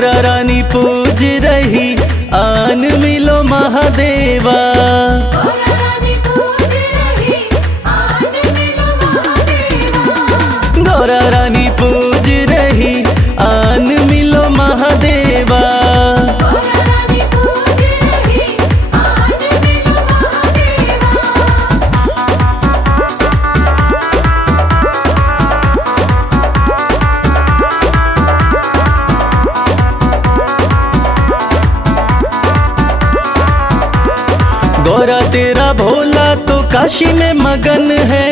गौरा रानी पूज रही आन मिलो महादेवा। गौरा रानी पूज रही आन मिलो महादेवा। गौरा तेरा भोला तो काशी में मगन है।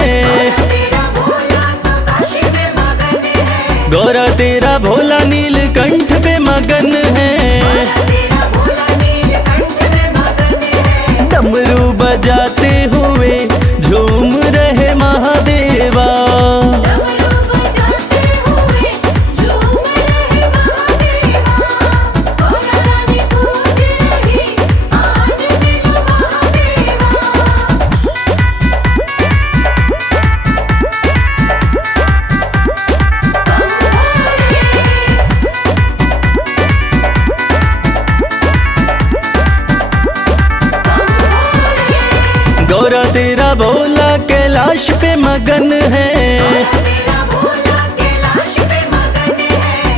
गौरा तेरा भोला नीलकंठ पे मगन है। डमरू बजाते हुए झूम रहे महादेवा। गौरा तेरा भोला कैलाश पे मगन है।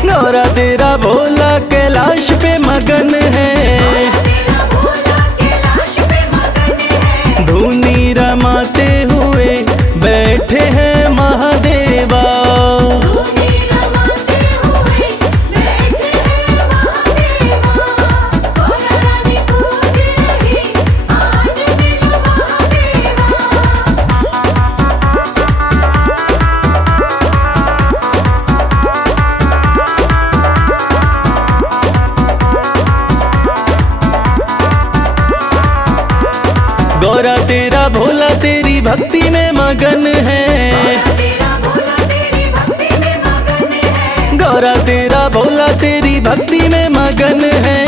गौरा तेरा भोला कैलाश पे मगन है। धूनी रमाते हुए बैठे हैं महादेवा। गौरा तेरा भोला तेरी भक्ति में मगन है। गौरा तेरा भोला तेरी भक्ति में मगन है।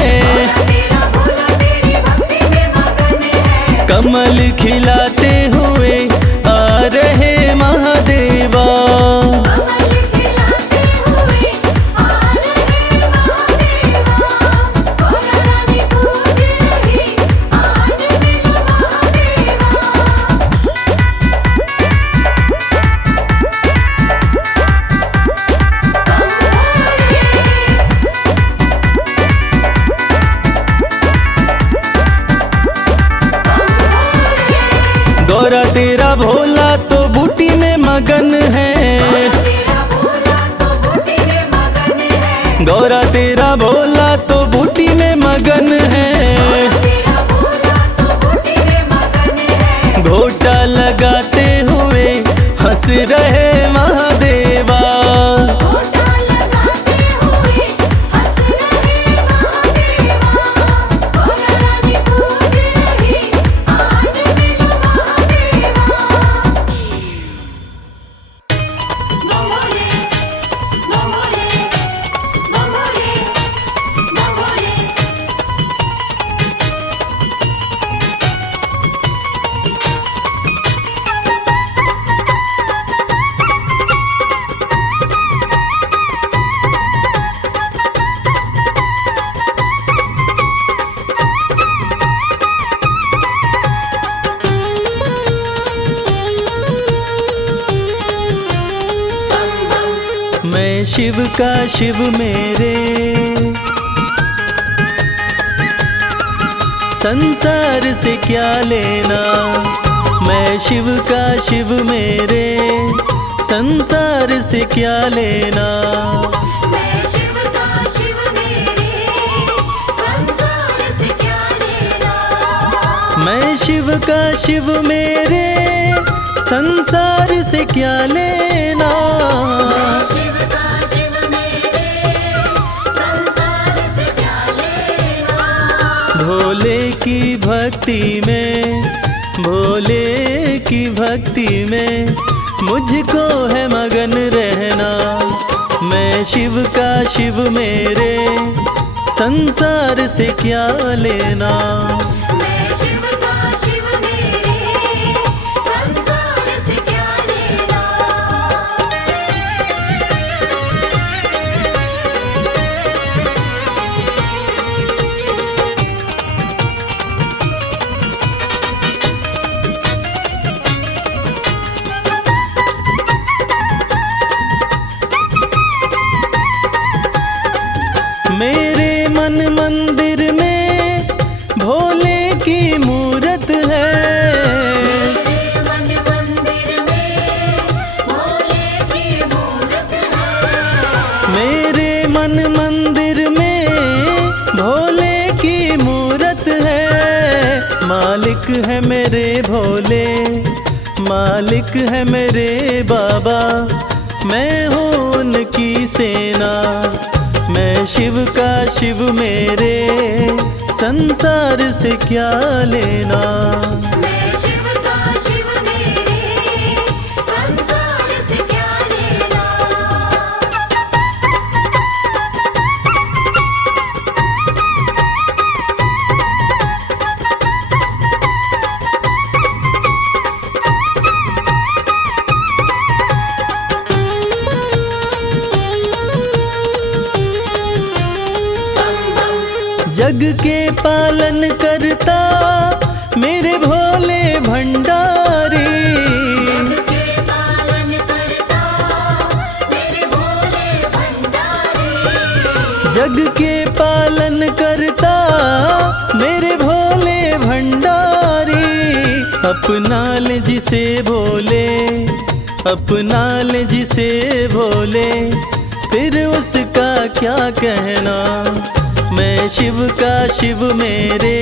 कमल खिलाते हुए आ रहे महादेवा। गौरा तेरा भोला तो बूटी में मगन है। गौरा तेरा भोला तो बूटी में मगन है। घोटा लगाते हुए हंस रहे महादेवा। मैं शिव का शिव मेरे संसार से क्या लेना। मैं शिव का शिव मेरे संसार से क्या लेना। मैं शिव का शिव मेरे संसार से क्या लेना। मैं शिव का शिव मेरे संसार से क्या लेना। भोले की भक्ति में, भोले की भक्ति में मुझको है मगन रहना। मैं शिव का शिव मेरे संसार से क्या लेना। मैं शिव का शिव मेरे संसार से क्या लेना। मेरे मन मंदिर में भोले की मूरत है। मेरे मन मंदिर में भोले की मूरत है। मेरे मन मंदिर में भोले की मूरत है। मालिक है मेरे भोले, मालिक है मेरे बाबा, मैं हूँ उनकी सेना। मैं शिव का शिव मेरे, संसार से क्या लेना। मैं शिव का शिव मेरे, संसार से क्या लेना। जग के पालन करता मेरे भोले भंडारी। जग के पालन करता मेरे भोले भंडारी। जग के पालन करता मेरे भोले भंडारी। अपना ले जिसे भोले, अपना ले जिसे भोले, फिर उसका क्या कहना। मैं शिव का शिव मेरे,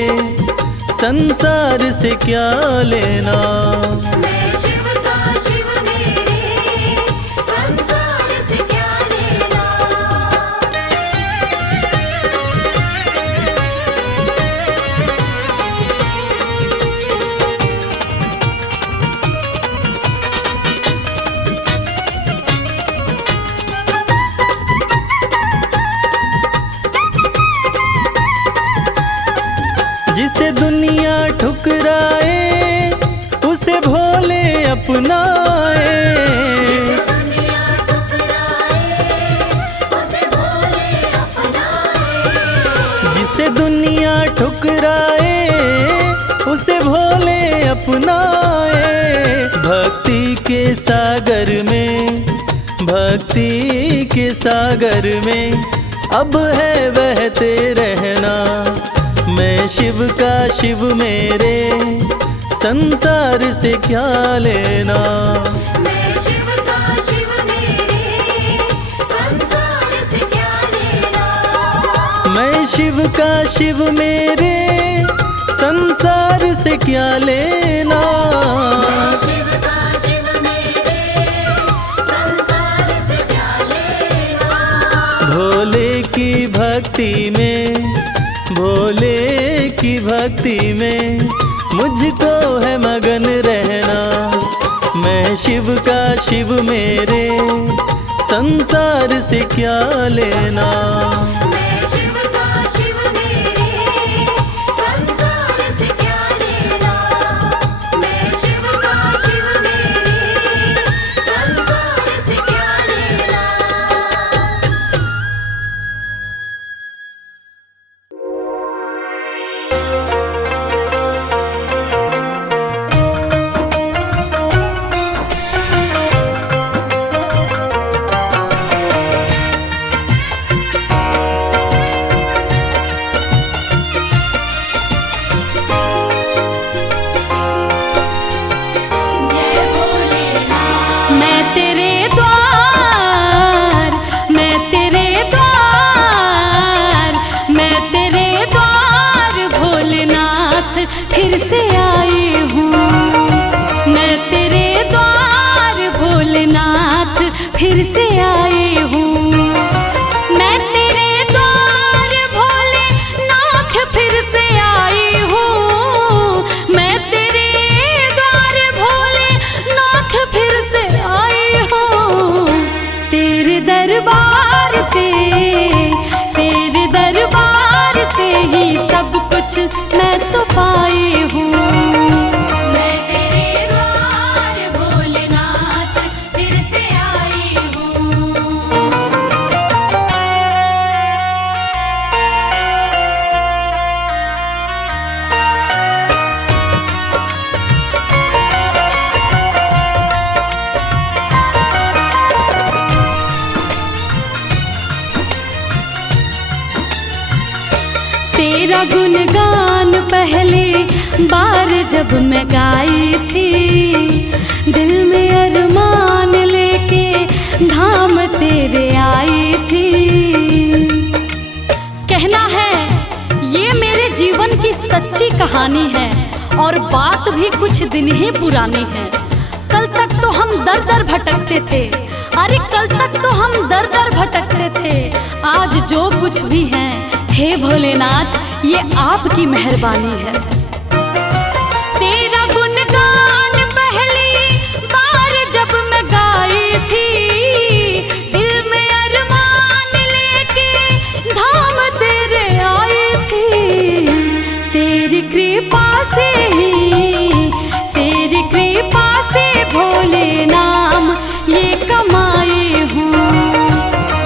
संसार से क्या लेना। मैं शिव का शिव मेरे, संसार से क्या लेना। जिसे दुनिया ठुकराए उसे भोले अपनाए। दुनिया ठुकराए उसे भोले अपनाए। जिसे दुनिया ठुकराए उसे भोले अपनाए। भक्ति के सागर में, भक्ति के सागर में अब है बहते रहना। मैं शिव का शिव मेरे, संसार से क्या लेना। मैं शिव का शिव मेरे, संसार से क्या लेना। मैं शिव का शिव मेरे, संसार से क्या लेना। मैं शिव का शिव मेरे, संसार से क्या लेना। भोले की भक्ति में, भोले की भक्ति में मुझको है मगन रहना। मैं शिव का शिव मेरे, संसार से क्या लेना। मैं शिव का शिव मेरे, संसार से क्या लेना। मैं शिव का शिव मेरे, संसार से क्या लेना। तेरा गुणगान पहले बार जब मैं गाई थी, दिल में अरमान लेके धाम तेरे आई थी। कहना है ये मेरे जीवन की सच्ची कहानी है और बात भी कुछ दिन ही पुरानी है। कल तक तो हम दर दर भटकते थे, अरे कल तक तो हम दर दर भटकते थे। आज जो कुछ भी है, हे भोलेनाथ ये आपकी मेहरबानी है। तेरा गुणगान पहली बार जब मैं गाई थी, दिल में अरमान लेके धाम तेरे आई थी। तेरी कृपा से ही, तेरी कृपा से भोले नाम ये कमाई हूँ।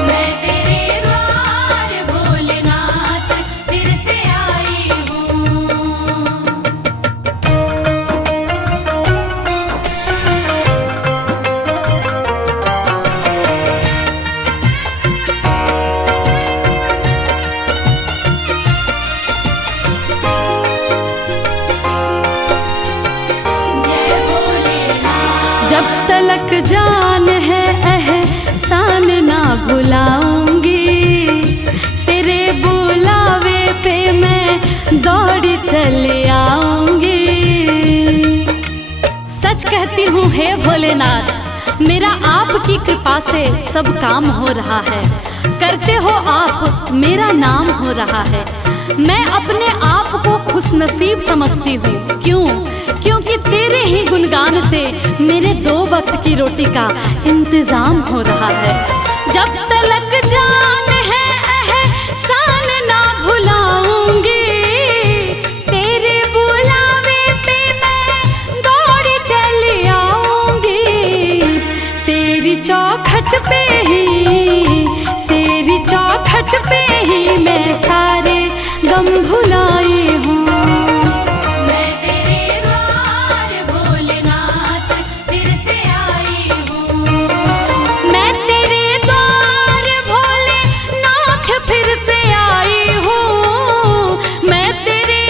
मैं तेरे द्वार भोलेनाथ फिर से आई हूँ। जय भोलेनाथ। जब तलक जान है एहसान ना भुलाऊंगी, तेरे बुलावे पे मैं दौड़ी चली आऊंगी। सच कहती हूँ हे भोलेनाथ, मेरा आपकी कृपा से सब काम हो रहा है। करते हो आप, मेरा नाम हो रहा है। मैं अपने आप को खुशनसीब समझती हूँ। क्यों? क्योंकि तेरे ही गुणगान से मेरे 2 वक्त की रोटी का इंतजाम हो रहा है। जब तलक जान है एहसान ना भुलाऊंगी, तेरे बुलावे पे मैं दौड़ी चली आऊंगी। तेरी चौखट पे ही, तेरी चौखट पे ही मैं सारे गम भुलाई हूँ। मैं तेरे द्वार भोलेनाथ फिर से आई हूँ। मैं तेरे द्वार भोलेनाथ फिर से आई हूँ। मैं तेरे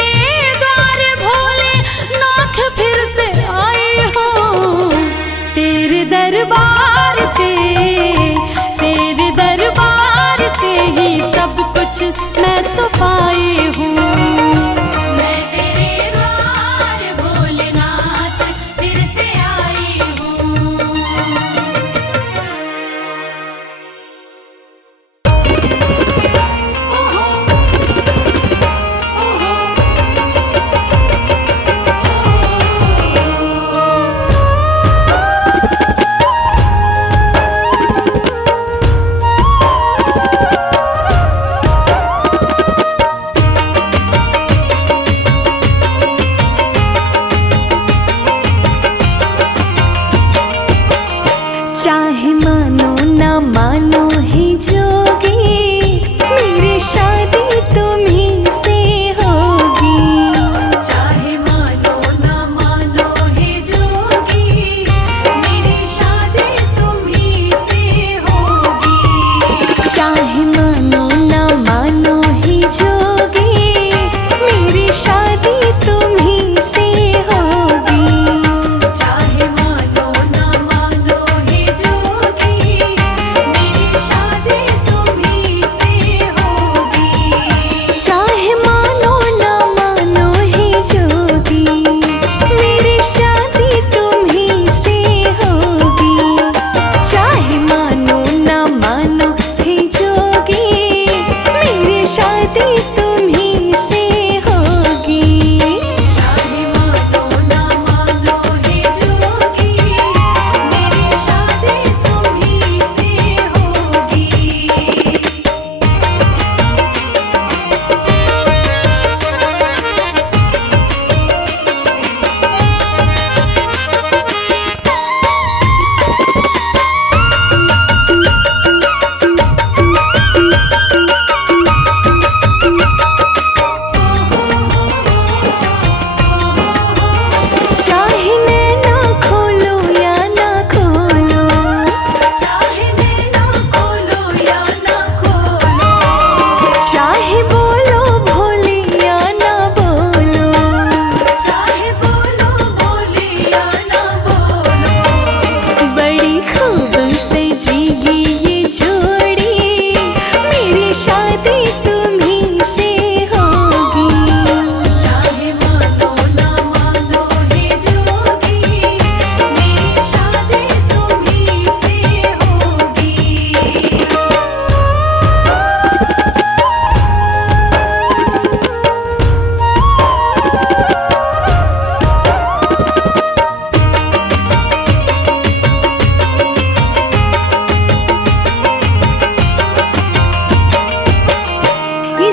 द्वार भोलेनाथ फिर से आई हूँ। तेरे दरबार से, तेरे दरबार से ही सब कुछ मैं तो पाई हूँ। मैं तेरे द्वार भोलेनाथ फिर से आई हूँ। चाहे मानो ना मानो ही जोगी, मेरी शादी तुम्हीं से होगी। चाहे मानो ना मानो हे जोगी, मेरी शादी तुम्हीं से होगी। चाहे मानो ना मानो ही जोगी, मेरी शादी तुम्हीं से होगी। चाहे मानो ना मानो हे जोगी, मेरी शादी तुम्हीं से होगी। चाहे मानो ना मानो ही जोगी, मेरी शादी तुम्हीं से होगी। चाहे मानो ना मानो ही जोगी, मेरी शादी तुम्हीं से होगी। चाहे मानो ना मानो हे जोगी, मेरी शादी तुम्हीं से होगी।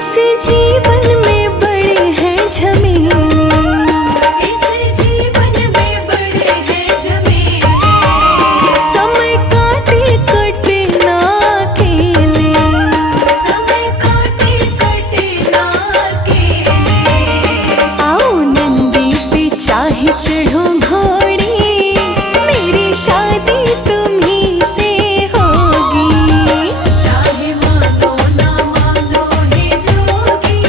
इस जीवन में बड़े हैं झमेले, इस जीवन में बड़े हैं झमेले, समय काटे कटे ना अकेले, समय काटे कटे ना अकेले। आओ नंदी पे चाहे चढ़ो घोड़ी, मेरी शादी तुम्ही से होगी। चाहे मानो ना मानो हे जोगी,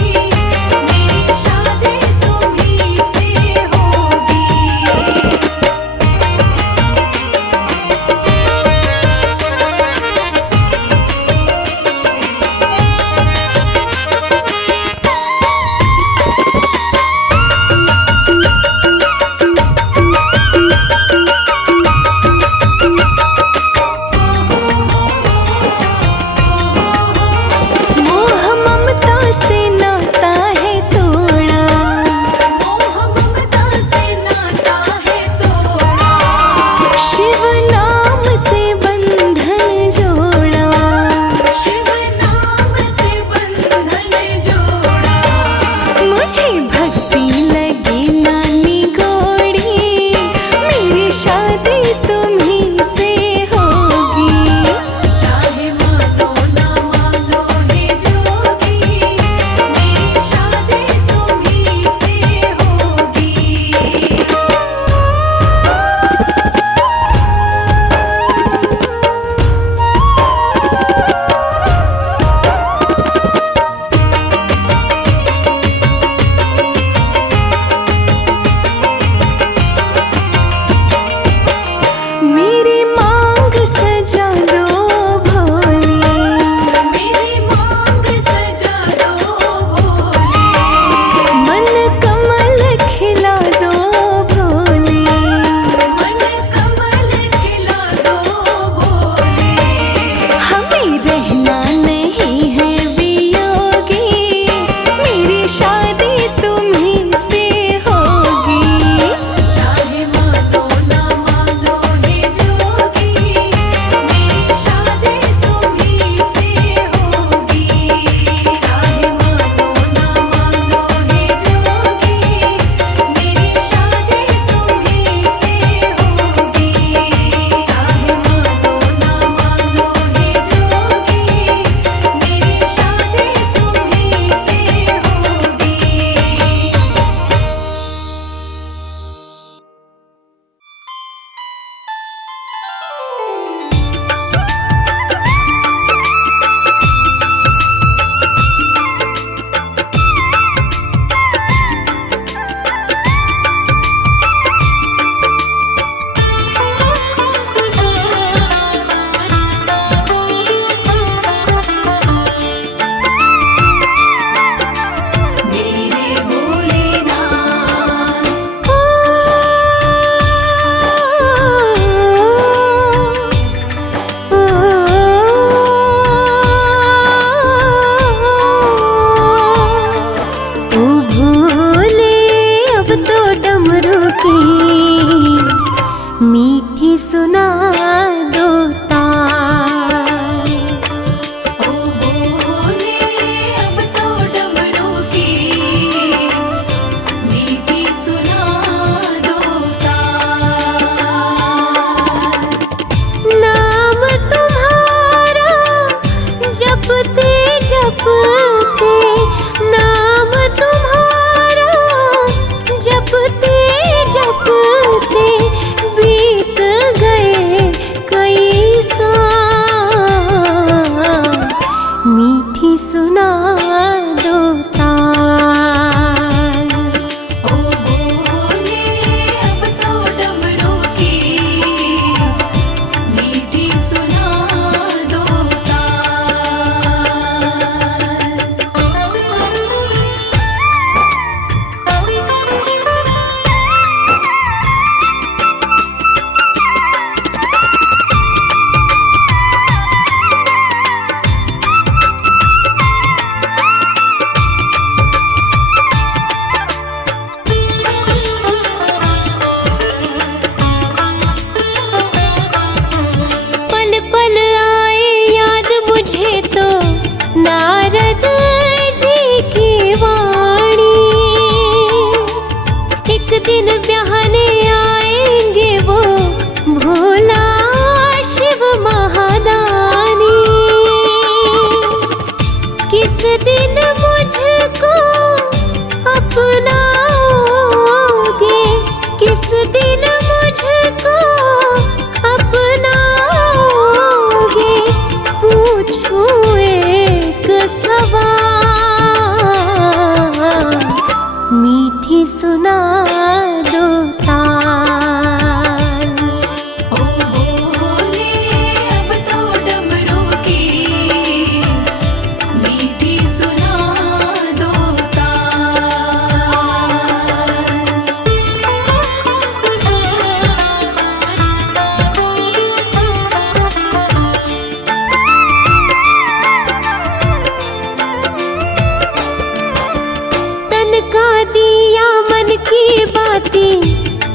की बाती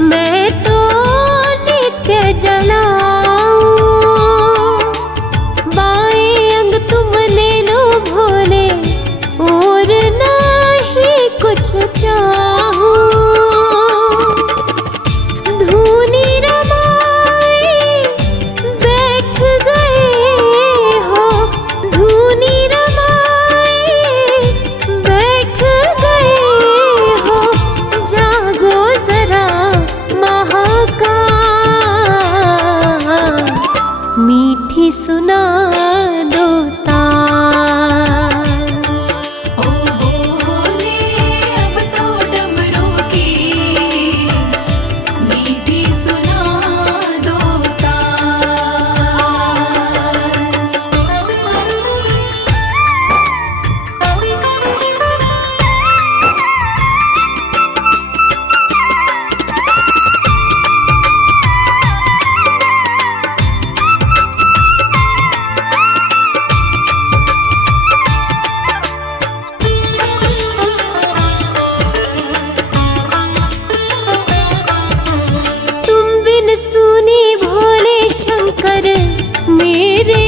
मैं तो नित्य जलाऊं। बाएं अंग तुम ले लो भोले और नहीं कुछ चाहूं। धूनी रमाए बैठ गए हो, धूनी रमाए बैठ गए हो। जागो जरा महाकाल, मीठी सुना दो ताल। ओ भोले अब तो डमरू की मीठी सुना दो तुम बिन सुनी भोले शंकर मेरे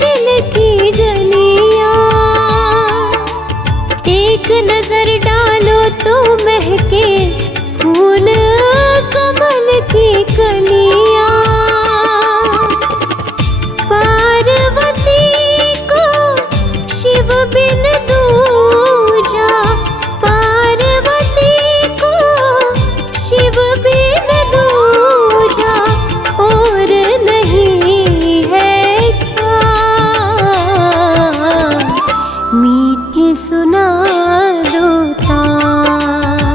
दिल की गलियां। एक नजर डालो तो महके फूल कमल की कलियां। पार्वती को शिव बिन दूजा, पार्वती को शिव बिन दूजा और नहीं है क्या। मीठी सुना दो ताल।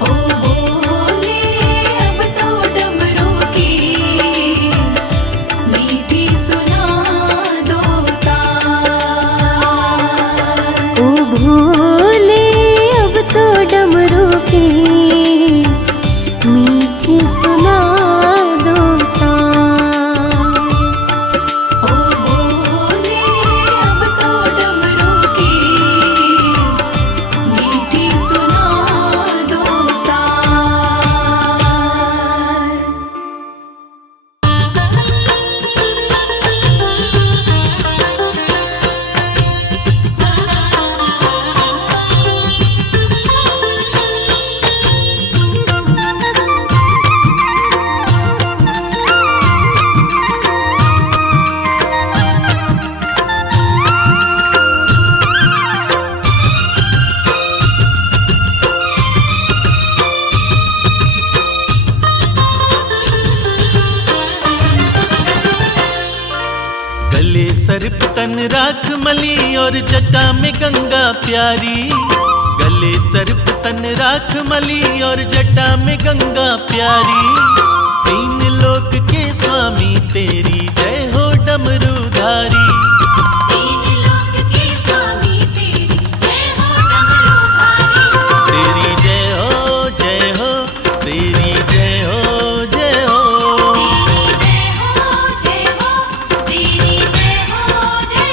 ओ भोले अब तो डमरू की मीठी सुना दो ओ भोले अब तो डमरू की मीठी सुना दो ताल। ओ भोले अब तो डमरू की मीठी सुना दो गले सर्प तन राख मली और जटा में गंगा प्यारी। गले सर्प तन राख मली और जटा में गंगा प्यारी। तीन लोक के स्वामी तेरी जय हो डमरूधारी। तीन लोक के स्वामी तेरी जय हो डमरूधारी। तेरी जय हो जय हो, तेरी जय हो जय हो। तेरी जय हो तेरी जय हो जय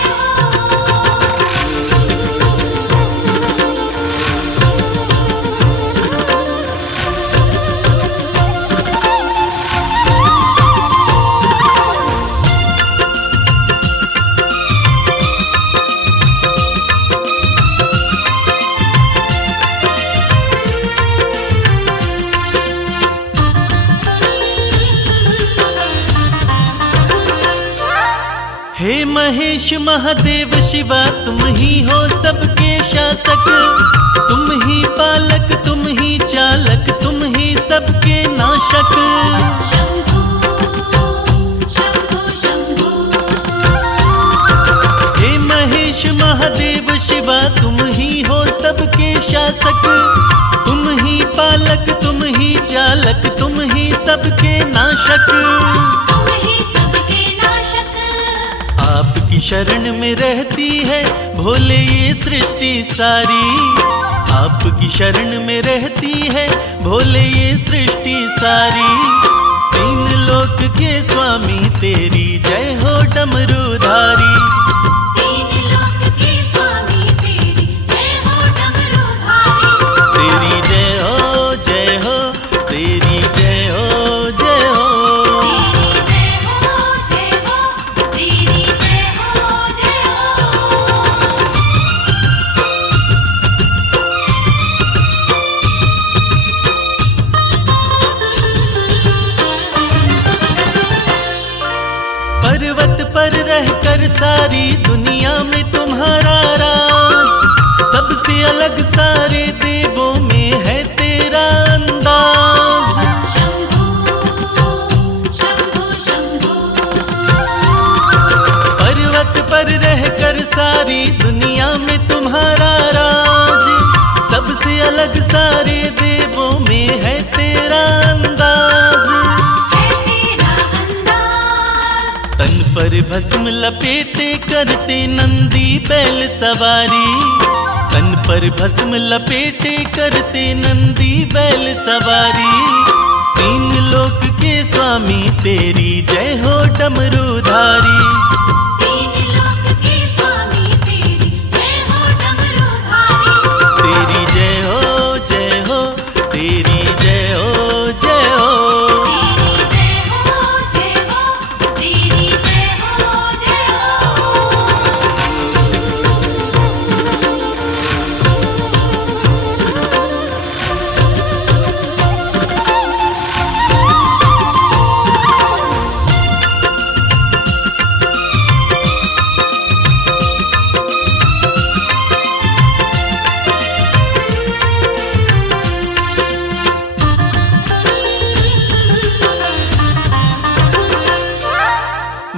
हे महेश महादेव शिवा तुम ही हो सबके शासक। तुम ही पालक तुम ही चालक तुम ही सबके नाशक। शंभो शंभो शंभो। हे महेश महादेव शिवा तुम ही हो सबके शासक। तुम ही पालक तुम ही चालक तुम ही सबके नाशक। तुम ही सबके नाशक। आपकी शरण में रहती है भोले ये सृष्टि सारी। आपकी शरण में रहती है भोले ये सृष्टि सारी। तीन लोक के स्वामी तेरी जय हो डमरूधारी। तीन लोक के स्वामी तेरी जय हो डमरूधारी। तेरी जय हो सबसे अलग सारे देवों में है तेरा अंदाज। शंभू शंभू शंभू पर्वत पर रहकर सारी दुनिया में तुम्हारा राज। सबसे अलग सारे देवों में है तेरा अंदाज। है तेरा अंदाज। तन पर भस्म लपेटे करते नंदी बैल सवारी। तन पर भस्म लपेटे करते नंदी बैल सवारी। तीन लोक के स्वामी तेरी जय हो डमरूधारी। तीन लोक के स्वामी तेरी जय हो डमरूधारी। तेरी जय हो जय हो, तेरी जय हो जय हो। तेरी जय हो जय हो, तेरी जय हो जय हो।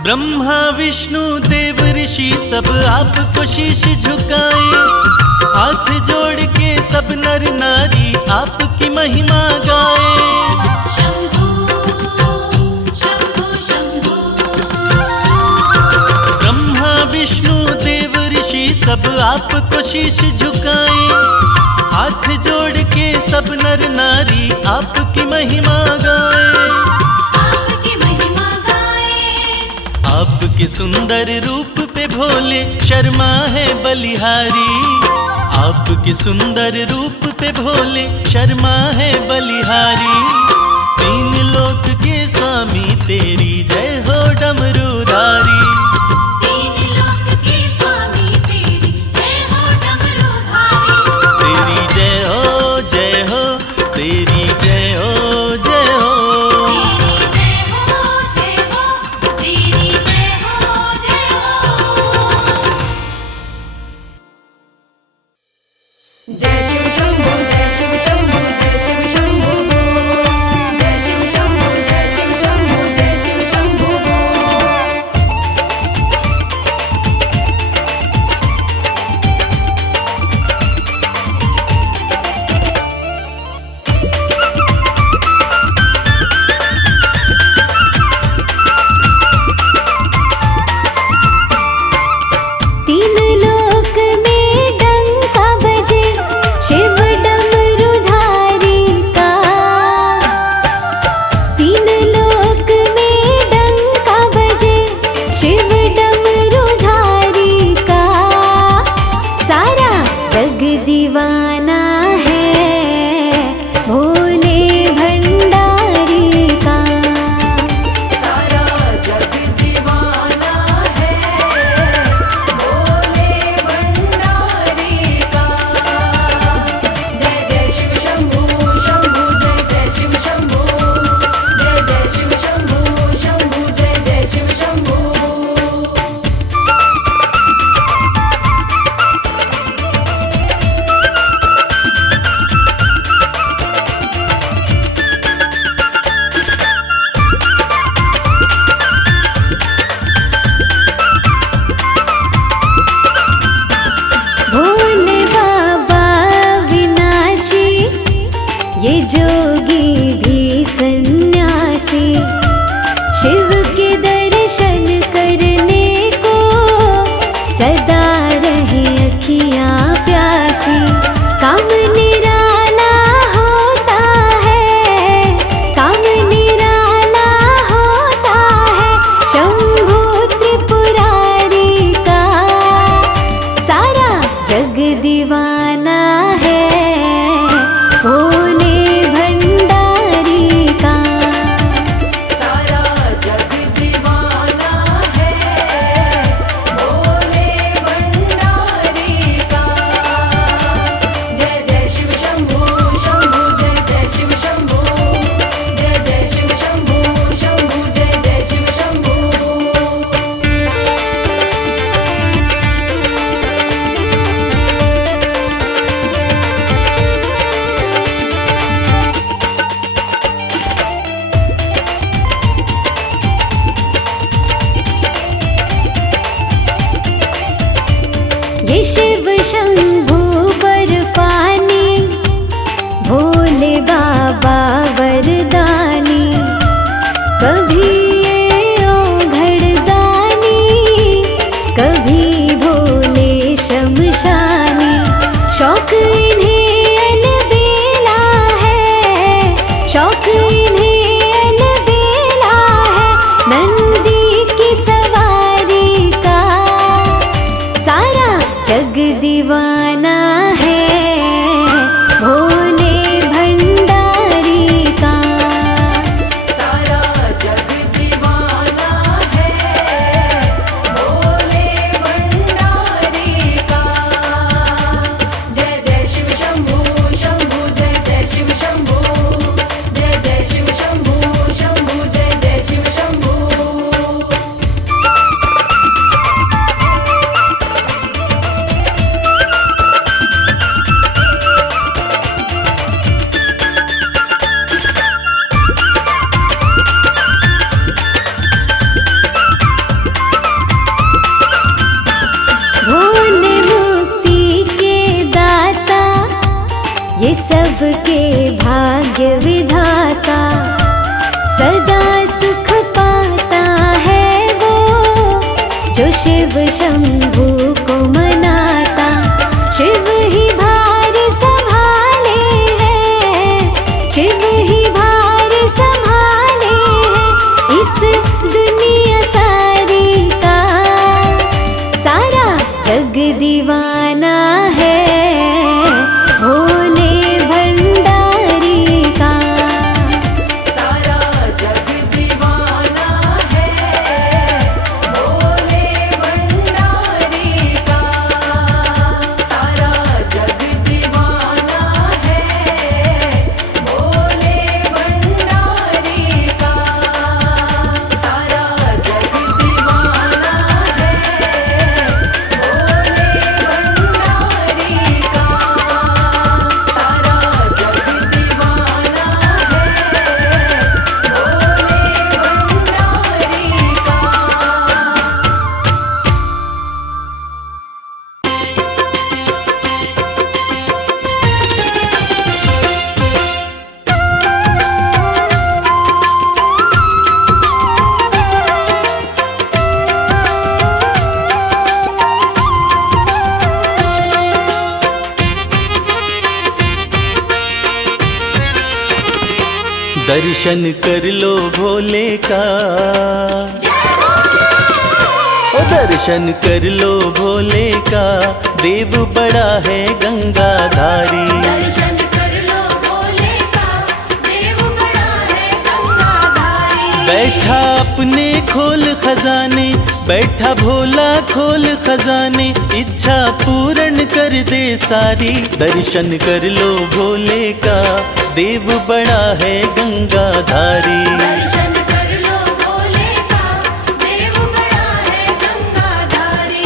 ब्रह्मा विष्णु देव ऋषि सब आपको शीश झुकाए। हाथ जोड़ के सब नर नारी आपकी महिमा गाए। शंभू शंभू शंभू ब्रह्मा विष्णु देव ऋषि सब आपको शीश झुकाए। हाथ जोड़ के सब नर नारी आपकी महिमा गाए। आपकी महिमा गाए। आपके सुंदर रूप पे भोले शर्मा है बलिहारी। आपके सुंदर रूप पे भोले शर्मा है बलिहारी। तीन लोक के स्वामी तेरी जय हो डमरूधारी। तीन लोक के स्वामी तेरी जय हो डमरूधारी। तेरी जय हो जय हो, तेरी जय हो जय हो। तेरी जय हो जय हो, तेरी जय हो जय हो। जय शिव शंभू जय शिव शंभू जय शिव शंभू जय शिव शंभू जय शिव शंभू जय शिव शंभू। तीन लोक में डंका बजे शिव डमरूधारी का। तीन लोक में डंका बजे शिव डमरूधारी का। सारा जग दीवाना है भोले भंडारी का। सारा जग दीवाना है भोले भंडारी का। जय जय शिव शंभू शंभू जय जय शिव शंभू जय जय शिव शंभू शंभू जय जय शिव शंभू। भोले बाबा विनाशी ये जोगी भी सन्यासी। शिव के दर्शन करने को सदा रहे अखियाँ प्यासी। काम निराला होता है, काम निराला होता है शंभू त्रिपुरारी का। सारा जग दीवाना है भोले भंडारी का। सारा जग दीवाना है भोले भंडारी का। जय जय शिव शंभू शंभू जय जय शिव शंभू जय जय शिव शंभू शंभू जय जय शिव शंभू। सबके भाग्य विधाता, सदा सुख पाता है वो, जो शिव शंभू को मनाता। शिव ही भार संभाले हैं, शिव ही भार संभाले हैं इस दुनिया सारी का। सारा जग दीवाना है भोले भंडारी का। सारा जग दीवाना है भोले भंडारी का। सारा जग दीवाना है भोले भंडारी का। सारा जग दीवाना है भोले भंडारी का। सारा जग दीवाना है दर्शन कर लो भोले का, ओ दर्शन कर लो भोले का, देव बड़ा है गंगाधारी। दर्शन कर लो भोले का, देव बड़ा है गंगाधारी। बैठा अपने खोल खजाने, बैठा भोला खोल खजाने, इच्छा पूर्ण कर दे सारी। दर्शन कर लो भोले का, देव बड़ा है गंगाधारी। दर्शन कर लो भोले का, देव बड़ा है गंगाधारी।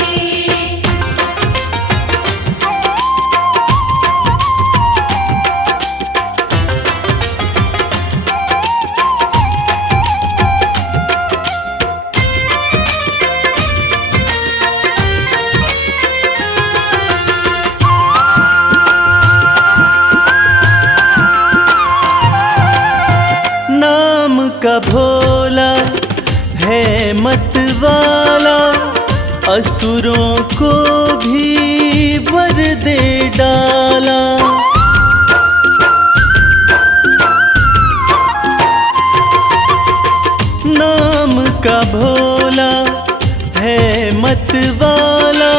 नाम का भोला है मत वाला, असुरों को भी वर दे डाला। नाम का भोला है मत वाला,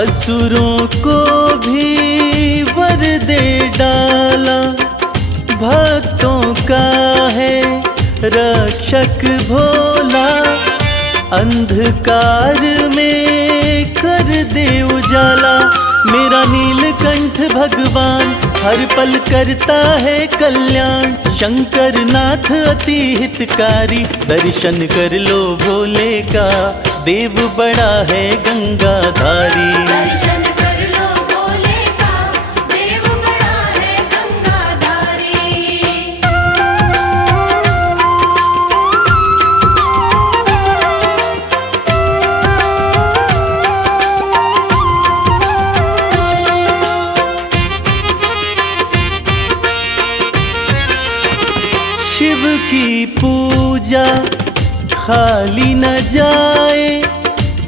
असुरों को भी वर दे डाला। भक्तों का है रक्षक भोला, अंधकार में कर दे उजाला। मेरा नीलकंठ भगवान हर पल करता है कल्याण, शंकर नाथ अति हितकारी। दर्शन कर लो भोले का, देव बड़ा है गंगाधारी। दर्शन कर लो भोले का, देव बड़ा है गंगाधारी। शिव की पूजा खाली न जाए,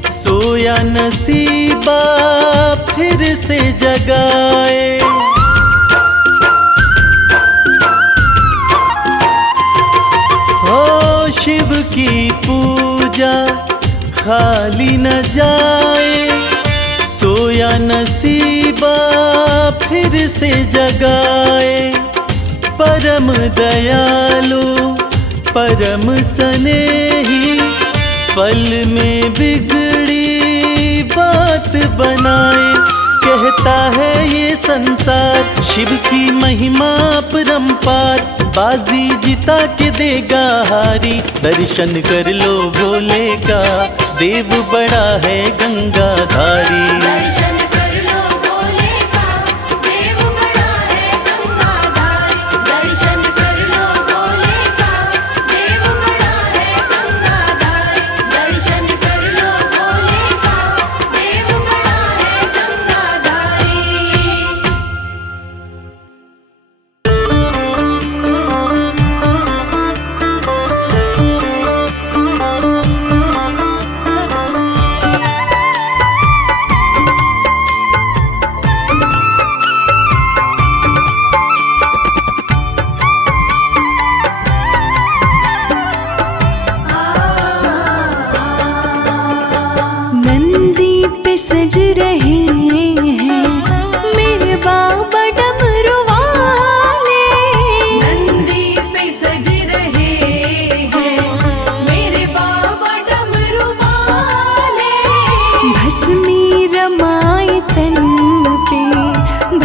सोया नसीबा फिर से जगाए। हो शिव की पूजा खाली न जाए, सोया नसीबा फिर से जगाए। परम दयालु परम स्नेही, पल में बिगड़ी बात बनाए। कहता है ये संसार शिव की महिमा परम्पार, बाजी जिता के देगा हारी। दर्शन कर लो भोले का, देव बड़ा है गंगाधारी। दर्शन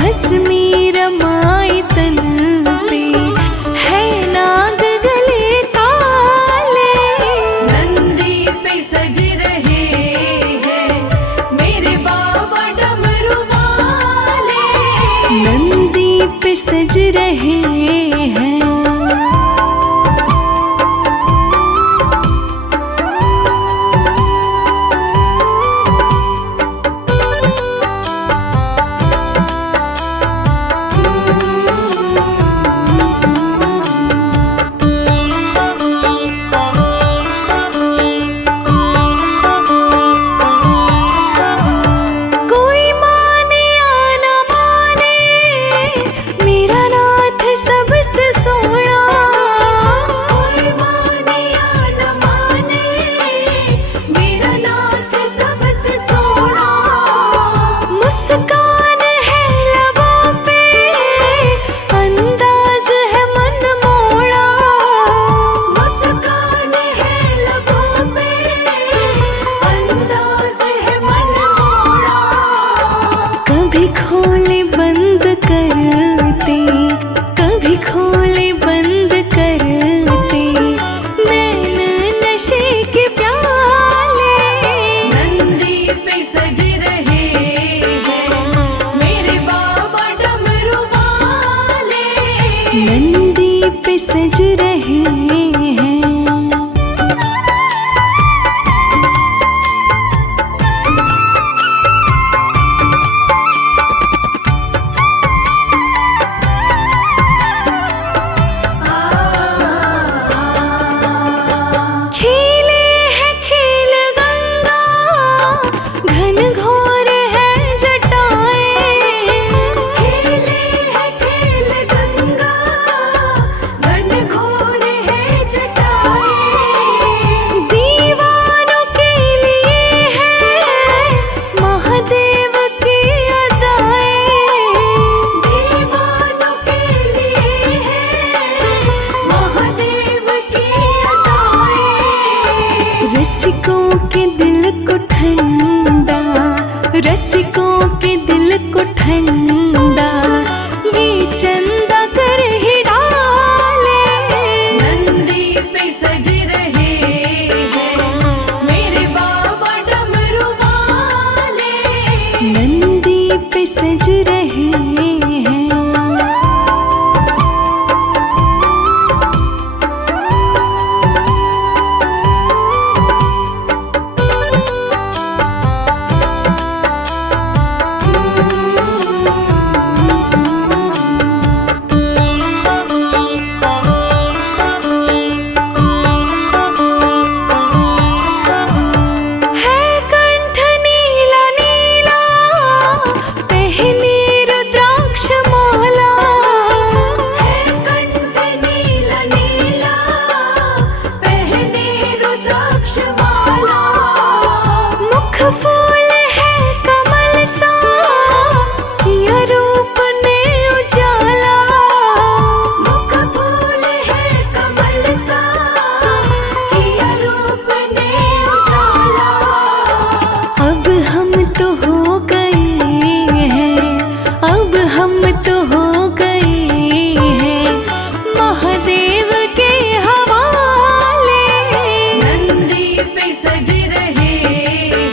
भस्मी रमाए तन पे, है नाग गले काले। नंदी पे सज रहे हैं मेरे बाबा डमरू वाले। नंदी पे सज रहे हैं। कोई माने या न माने, मेरा नाथ सबसे सोना। कोई माने या न माने मेरा नाथ सबसे सोना। मुस्कान है लबों पे, अंदाज है मन मोड़ा। मुस्कान है लबों पे, अंदाज है मन मोड़ा। कभी खोले बंद करते, कभी खोले बंद करते, नैन नशे के प्याले। नंदी पे सज रहे हैं मेरे बाबा डमरू वाले। नंदी पे सज रहे हैं। खेले है खेल गंगा, घन घोर है जटाएं। खेले है खेल गंगा, घन घोर है जटाएं। दीवानों के लिए है महादेव की अदाएं। दीवानों के लिए है महादेव की अदाएं। रसिकों के दिल को ठंडा, रसिकों के दिल को ठंडा, ये चंदा कर ही डाले। नंदी पे सज रहे हैं मेरे बाबा डमरू वाले। नंदी पे सज रहे हैं। है कंठ नीला नीला, पहने रुद्राक्ष माला। है कंठ नीला नीला, पहने रुद्राक्ष माला। मुख फूल है कमल सा, किया रूप ने उजाला। मुख फूल है कमल सा, किया रूप ने उजाला। अब हम तो हो गए हैं, अब हम तो हो गए हैं महादेव के हवाले। नंदी पे सज रहे हैं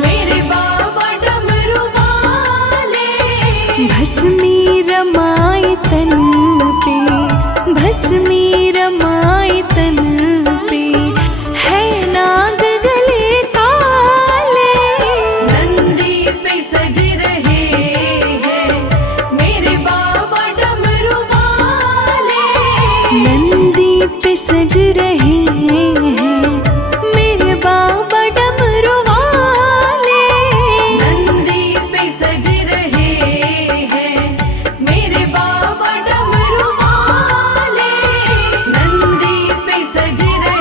मेरे बाबा डमरू वाले। भस्मी रमाए तन पे, भस्मी रमाए तन पे, है नाग गले काले। नंदी पे सज रहे हैं मेरे बाबा डमरू वाले। नंदी पे सज रहे हैं मेरे बाबा डमरू वाले। नंदी पे सज रहे हैं मेरे बाबा डमरू वाले। नंदी पे सज रहे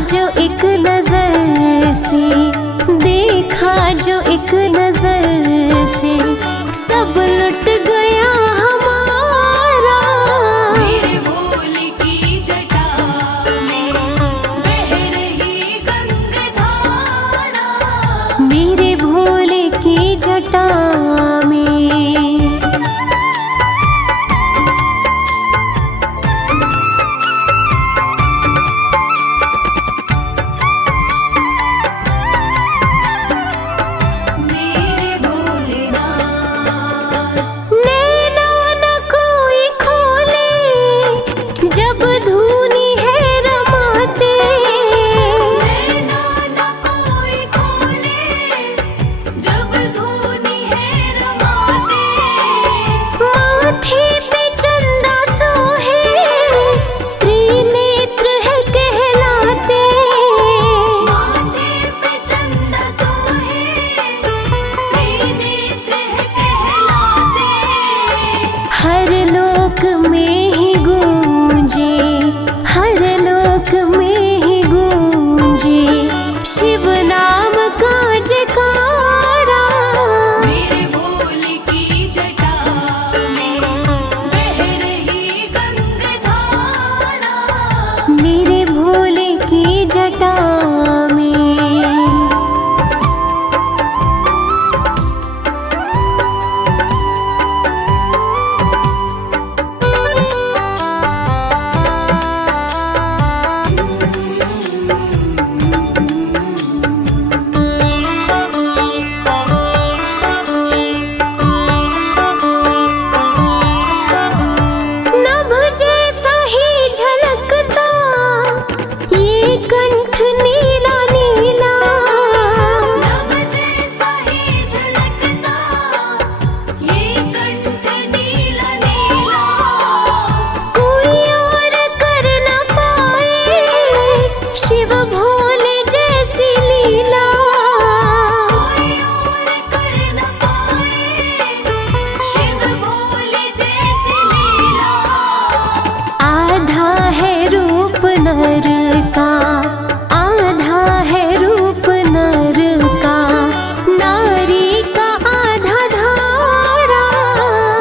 जो एक नजर से, देखा जो एक नजर से, सब लुट गया हमारा। मेरे भोले की जटा में बह रही गंगाधारा। मेरे भोले की जटा में। मेरे भोलेनाथ नैना न कोई खोले जब धूनी है रमाते। नैना न कोई खोले जब धूनी है रमाते। माथे पे चंदा सोहे त्रिनेत्र है कहलाते। माथे पे चंदा सोहे त्रिनेत्र है कहलाते। हर लोक में ही गूंजे, हर लोक में ही गूंजे शिव नाम का जयकारा। मेरे भोले की जटा में बह रही गंगाधारा। मेरे भोले की जटा में। नभ जैसा ही झलकता ये कंठ नीला नीला। नभ जैसा ही झलकता ये कंठ नीला नीला। कोई और कर न पाए शिव भोले जैसी लीला। कोई और कर न पाए शिव भोले जैसी लीला। आधा है रूप नर का, आधा है रूप नर का, नारी का आधा धारा।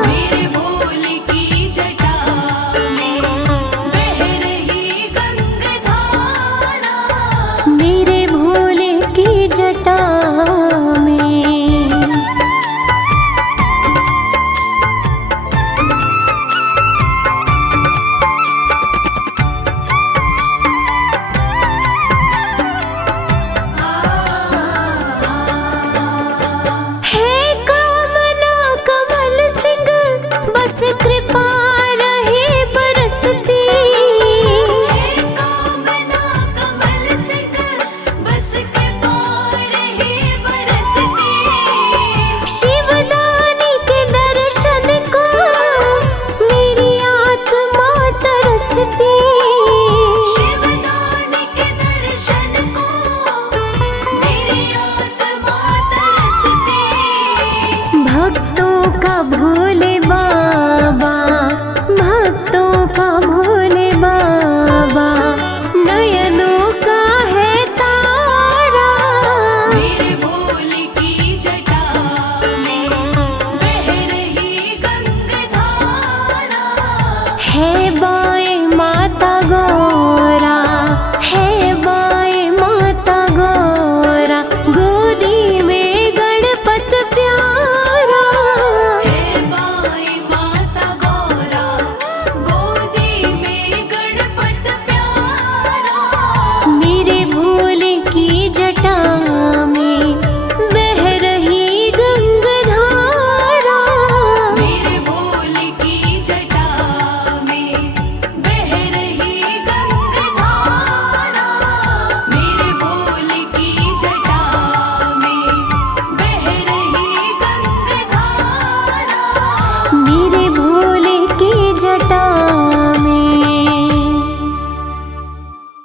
मेरे भोले की जटा में बह रही गंगाधारा। मेरे भोले की जटा